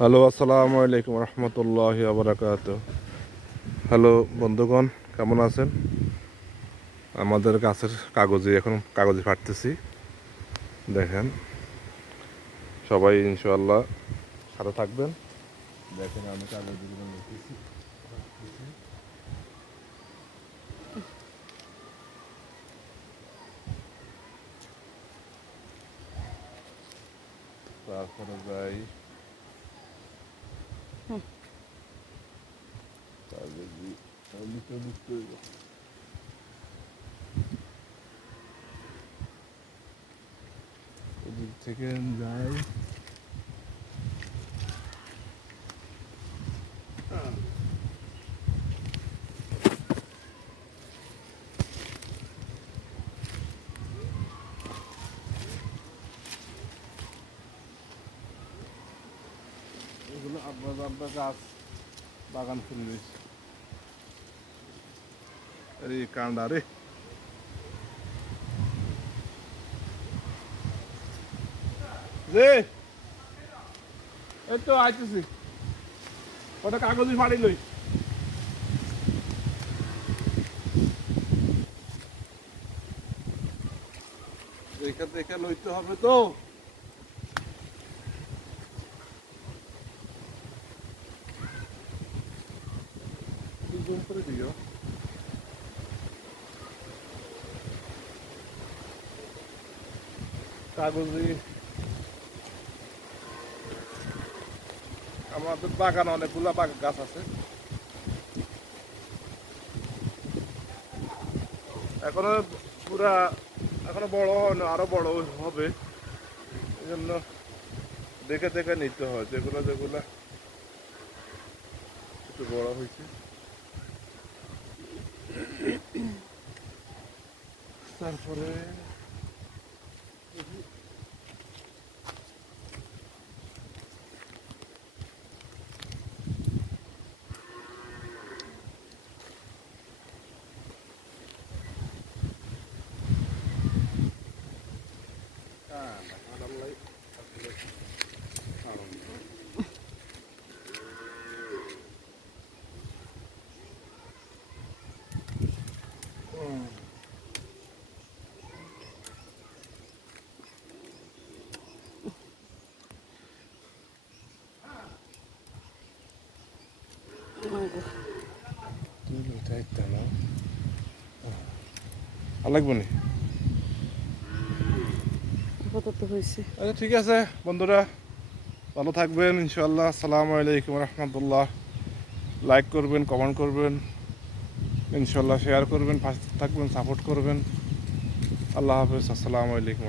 Hello, আসসালামু আলাইকুম রহমতুল্লাহি বারাকাতুহু। হ্যালো বন্ধুগণ, কেমন আছেন? আমাদের গাছের এখন কাগজে ফাটতেছি। দেখেন, সবাই ইনশাআল্লাহ সাথে থাকবেন। দেখেন আমি কাগজগুলো লিখতেছি। তারপরে যাই এদিক থেকে যাই। এগুলো আপনার গাছ বাগান পরিবেশ আরে কান্ডা রে। রে এই তো আইতেছি, ওটা কাগজই ফাড়ি লই। দেখে দেখে লইতে হবে তো। জুম করে দিও। কাগজে আমাদের বাগান অনেকগুলা গাছ আছে। এখনো পুরা এখনো বড় হয় না, আরো বড় হবে। এই জন্য দেখে দেখে নিতে হয়, যেগুলো যেগুলো একটু বড় হয়েছে। তারপরে লাগবে না। আচ্ছা ঠিক আছে বন্ধুরা, ভালো থাকবেন ইনশাআল্লাহ। আসসালামু আলাইকুম রহমতুল্লাহ। লাইক করবেন, কমেন্ট করবেন, ইনশাআল্লাহ শেয়ার করবেন, পাশে থাকবেন, সাপোর্ট করবেন। আল্লাহ হাফেজ, আসসালামু আলাইকুম।